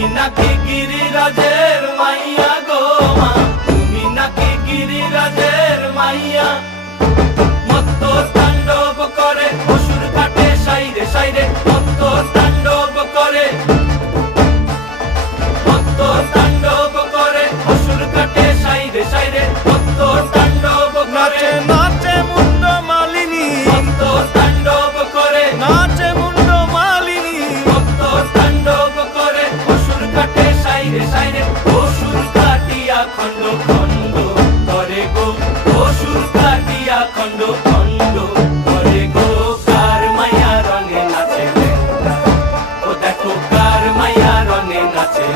তুমি নাকি গিরিরাজের মাইয়া গো মা, তুমি নাকি গিরিরাজের মাইয়া। মত্ত তাণ্ডব করে অসুর কাটে সাইরে সাইরে, মত্ত তাণ্ডব করে, মত্ত তাণ্ডব করে অসুর কাটে সাইরে সাইরে, মত্ত তাণ্ডব করে। নাচে মুন্ড মালিনী, মত্ত তাণ্ডব করে, নাচে মুন্ড মালিনী, মত্ত তাণ্ডব করে অসুর কাটে সাইরে সাইরে, অসুর কাটিয়া খণ্ড খণ্ড করে গো, অসুর কাটিয়া খণ্ড খণ্ড করে গো। কার মায়া রঙে নাচে লেঙ্গা, ও দেখো কার মায়া রঙে নাচে।